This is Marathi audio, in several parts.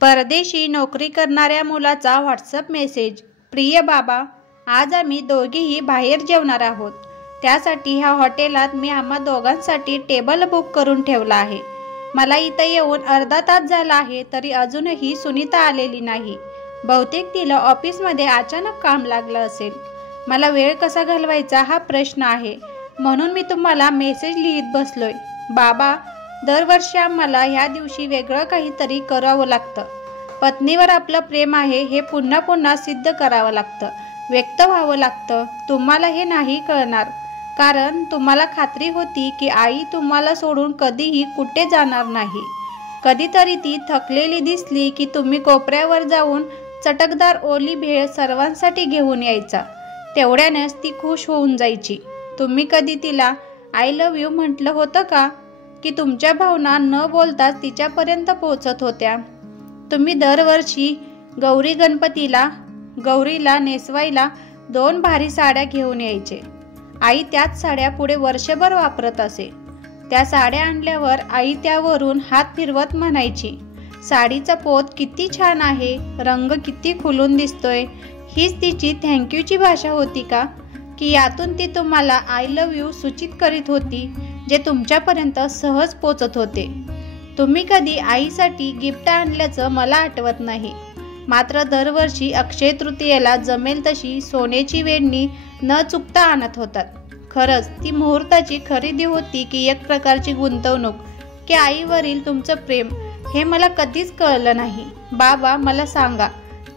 परदेशी नोकरी करणाऱ्या मुलाचा व्हॉट्सअप मेसेज. प्रिय बाबा, आज आम्ही दोघेही बाहेर जेवणार आहोत. त्यासाठी ह्या हॉटेलात मी आम्हा दोघांसाठी टेबल बुक करून ठेवला आहे. मला इथं येऊन अर्धा तास झाला आहे तरी अजूनही सुनीता आलेली नाही. बहुतेक तिला ऑफिसमध्ये अचानक काम लागलं असेल. मला वेळ कसा घालवायचा हा प्रश्न आहे, म्हणून मी तुम्हाला मेसेज लिहित बसलोय. बाबा, दरवर्षी आम्हाला ह्या दिवशी वेगळं काहीतरी करावं लागतं. पत्नीवर आपलं प्रेम आहे हे पुन्हा पुन्हा सिद्ध करावं लागतं, व्यक्त व्हावं लागतं. तुम्हाला हे नाही कळणार, कारण तुम्हाला खात्री होती की आई तुम्हाला सोडून कधीही कुठे जाणार नाही. कधीतरी ती थकलेली दिसली की तुम्ही कोपऱ्यावर जाऊन चटकदार ओली भेळ सर्वांसाठी घेऊन यायचा. तेवढ्यानेच ती खुश होऊन जायची. तुम्ही कधी तिला आय लव्ह यू म्हटलं होतं का? की तुमच्या भावना न बोलताच तिच्यापर्यंत पोहोचत होत्या? तुम्ही दरवर्षी गौरी गणपतीला गौरीला नेसवायला 2 भारी साड्या घेऊन यायचे. आई त्याच साड्या पुढे वर्षभर वापरत असे. त्या साड्या आणल्यावर आई त्यावरून हात फिरवत म्हणायची, साडीचा पोत किती छान आहे, रंग किती खुलून दिसतोय. हीच तिची थँक्यूची भाषा होती का? की यातून ती तुम्हाला आय लव्ह यू सूचित करीत होती, जे तुमच्यापर्यंत सहज पोचत होते. तुम्ही कधी आईसाठी गिफ्ट आणल्याचं मला आठवत नाही. मात्र दरवर्षी अक्षय तृतीयेला जमेल तशी सोन्याची वेडणी न चुकता आणत होतात. खरंच ती मुहूर्ताची खरेदी होती की एक प्रकारची गुंतवणूक? की आईवरील तुमचं प्रेम हे मला कधीच कळलं नाही. बाबा, मला सांगा,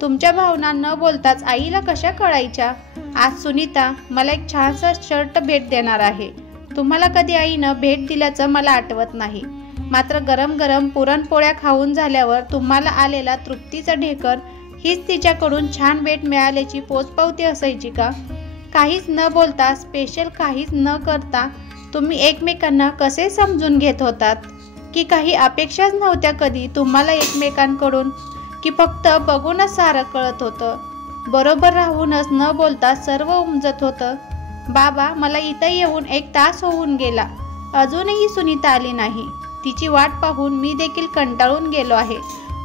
तुमच्या भावना न बोलताच आईला कशा कळायच्या? आज सुनीता मला एक छानसा शर्ट भेट देणार आहे. तुम्हाला कधी आईनं भेट दिल्याचं मला आठवत नाही. मात्र गरम गरम पुरणपोळ्या खाऊन झाल्यावर तुम्हाला आलेला तृप्तीचा ढेकर हीच तिच्याकडून छान भेट मिळाल्याची पोचपावती असायची का? काहीच न बोलता, स्पेशल काहीच न करता तुम्ही एकमेकांना कसे समजून घेत होतात? की काही अपेक्षाच नव्हत्या कधी तुम्हाला एकमेकांकडून? की फक्त बघूनच सारं कळत होतं, बरोबर राहूनच न बोलता सर्व उमजत होतं? बाबा, मला इथं येऊन 1 तास होऊन गेला, अजूनही सुनीता आली नाही. तिची वाट पाहून मी देखील कंटाळून गेलो आहे.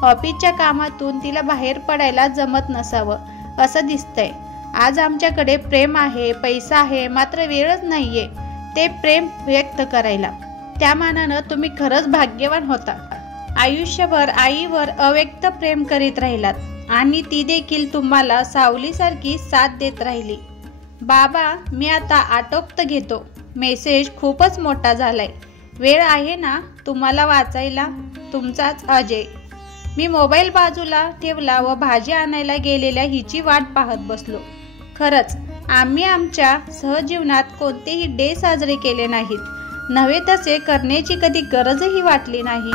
ऑफिसच्या कामातून तिला बाहेर पडायला जमत नसावं असं दिसतंय. आज आमच्याकडे प्रेम आहे, पैसा आहे, मात्र वेळच नाहीये ते प्रेम व्यक्त करायला. त्या मानानं तुम्ही खरंच भाग्यवान होता. आयुष्यभर आईवर अव्यक्त प्रेम करीत राहिलात आणि ती देखील तुम्हाला सावलीसारखी साथ देत राहिली. बाबा, मी आता आटोपत घेतो. मेसेज खूपच मोठा झालाय. वेळ आहे ना तुम्हाला वाचायला? तुमचाच अजय. मी मोबाईल बाजूला ठेवला व भाजी आणायला गेलेल्या हिची वाट पाहत बसलो. खरंच आम्ही आमच्या सहजीवनात कोणतेही डे साजरे केले नाहीत. नव्हे तसे करण्याची कधी गरजही वाटली नाही.